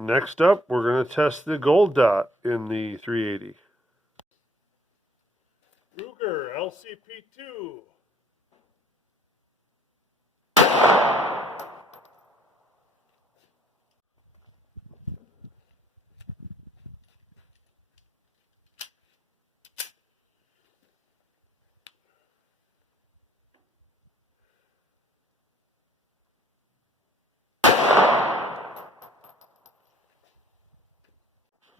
Next up, we're going to test the gold dot in the 380. Ruger LCP2.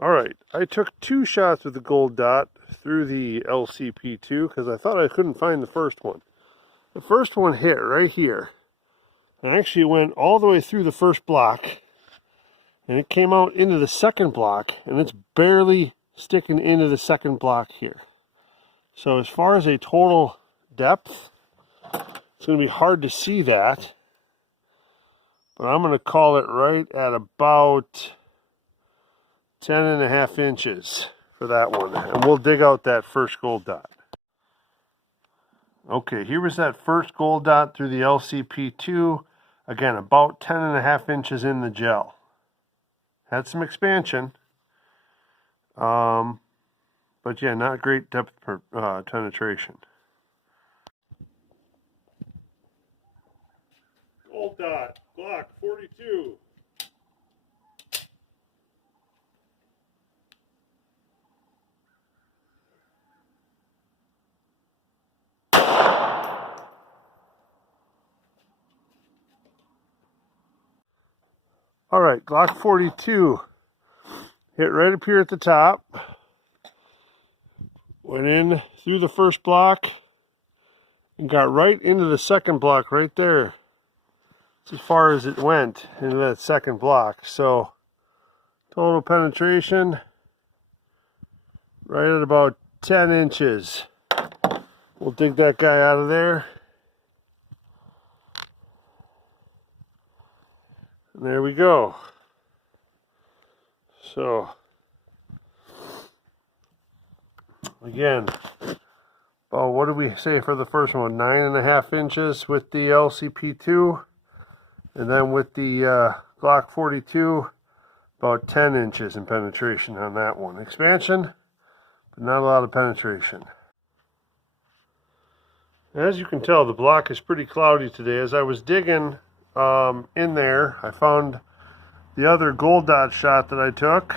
Alright, I took 2 shots with the gold dot through the LCP2 because I thought I couldn't find the first one. The first one hit right here. I actually went all the way through the first block, and it came out into the second block, and it's barely sticking into the second block here. So as far as a total depth, it's going to be hard to see that, but I'm going to call it right at about 10.5 inches for that one, and we'll dig out that first gold dot. Okay, here was that first gold dot through the LCP2. Again, about 10.5 inches in the gel. Had some expansion, but yeah, not great depth penetration. Gold dot, Glock 42. All right, Glock 42 hit right up here at the top. Went in through the first block and got right into the second block right there. That's as far as it went into that second block. So total penetration right at about 10 inches. We'll dig that guy out of there. And there we go. So, again, what did we say for the first one? 9.5 inches with the LCP2. And then with the Glock 42, about 10 inches in penetration on that one. Expansion, but not a lot of penetration. As you can tell, the block is pretty cloudy today. As I was digging in there, I found the other gold dot shot that I took.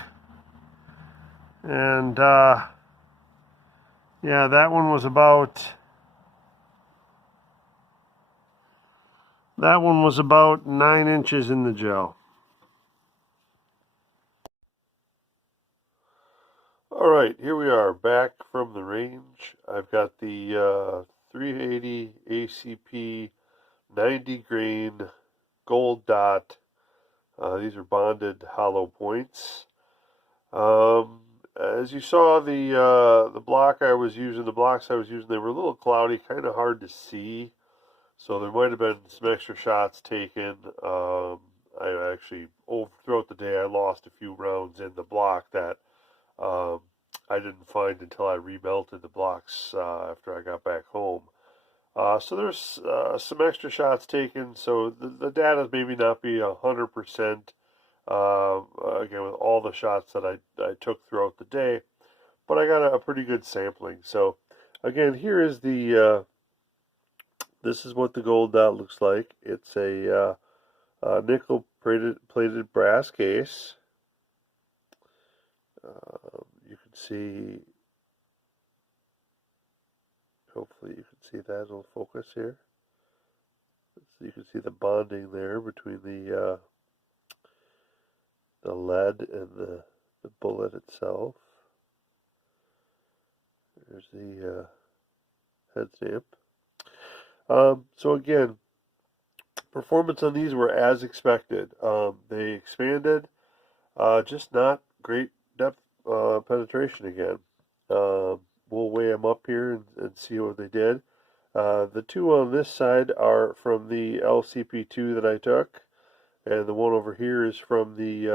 And yeah, that one was about 9 inches in the gel. Alright, here we are back from the range. I've got the 380 ACP 90 grain gold dot. These are bonded hollow points. As you saw, the blocks I was using, they were a little cloudy, kind of hard to see. So there might have been some extra shots taken. I actually, throughout the day, I lost a few rounds in the block that I didn't find until I remelted the blocks after I got back home. So there's some extra shots taken, so the data maybe not be 100%, again, with all the shots that I took throughout the day, but I got a pretty good sampling. So again, here is this is what the gold dot looks like. It's a nickel plated brass case. You can see, hopefully you can see that. It'll focus here. You can see the bonding there between the lead and the bullet itself. There's the head stamp. So again, performance on these were as expected. They expanded, just not great depth penetration again. We'll weigh them up here and see what they did. The two on this side are from the LCP2 that I took, and the one over here is from the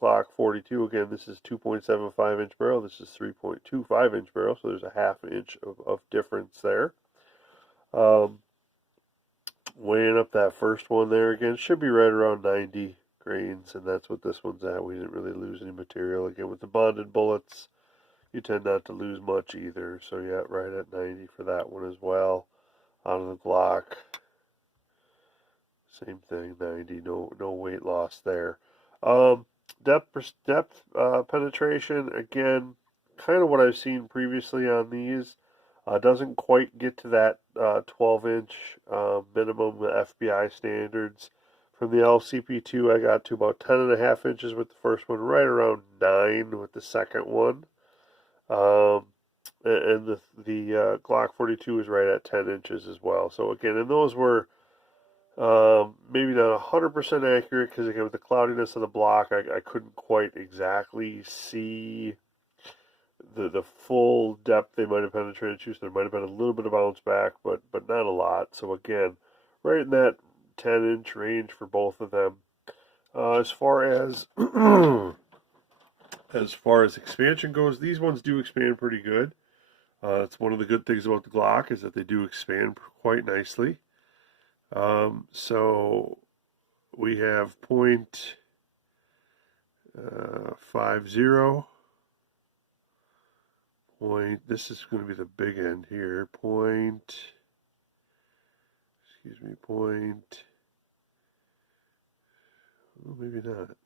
Glock 42. Again, this is 2.75 inch barrel. This is 3.25 inch barrel, so there's a half inch of difference there. Weighing up that first one there, again, should be right around 90 grains, and that's what this one's at. We didn't really lose any material. Again, with the bonded bullets, you tend not to lose much either. So yeah, right at 90 for that one as well. Out of the Glock, same thing, 90. No weight loss there. Depth penetration, again, kind of what I've seen previously on these. Doesn't quite get to that 12-inch minimum FBI standards. From the LCP2, I got to about 10.5 inches with the first one, right around 9 with the second one. And the Glock 42 is right at 10 inches as well. So again, and those were maybe not 100% accurate because again, with the cloudiness of the block, I couldn't quite exactly see the full depth they might have penetrated to. So there might have been a little bit of bounce back, but not a lot. So again, right in that 10-inch range for both of them. As far as expansion goes, these ones do expand pretty good. It's one of the good things about the Glock is that they do expand quite nicely. So we have point 50. This is going to be the big end here. Maybe not.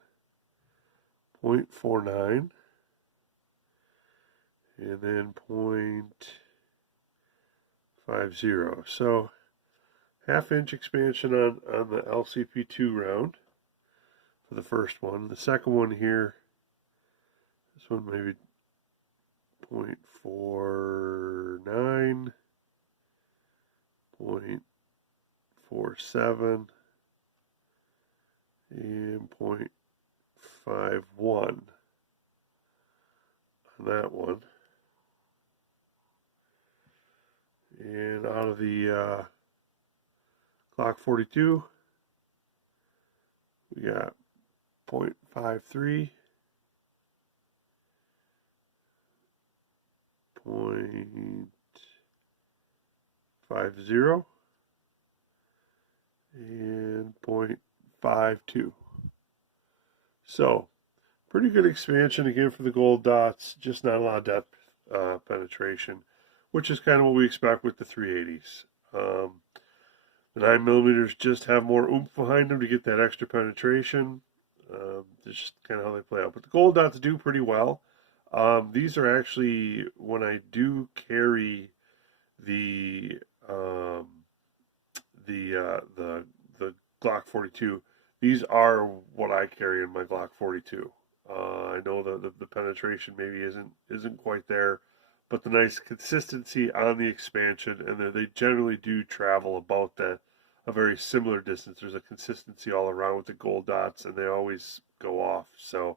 0.49. And then 0.50. So half-inch expansion on the LCP2 round for the first one. The second one here, this one maybe 0.49, 0.47, and 0.51 on that one. And out of the Glock 42, we got 0.53, 0.50, and 0.52. So, pretty good expansion again for the gold dots, just not a lot of depth penetration, which is kind of what we expect with the 380s. The 9mm just have more oomph behind them to get that extra penetration. It's just kind of how they play out. But the gold dots do pretty well. These are actually, when I do carry the Glock 42, these are what I carry in my Glock 42. I know the penetration maybe isn't quite there, but the nice consistency on the expansion, and they generally do travel about a very similar distance. There's a consistency all around with the gold dots, and they always go off. So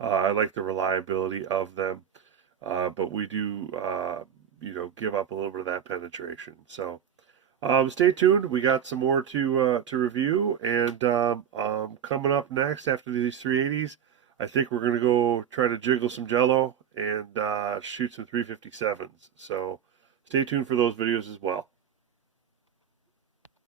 I like the reliability of them, but we do give up a little bit of that penetration. So stay tuned. We got some more to review, and coming up next after these 380s, I think we're going to go try to jiggle some Jello and shoot some 357s. So stay tuned for those videos as well.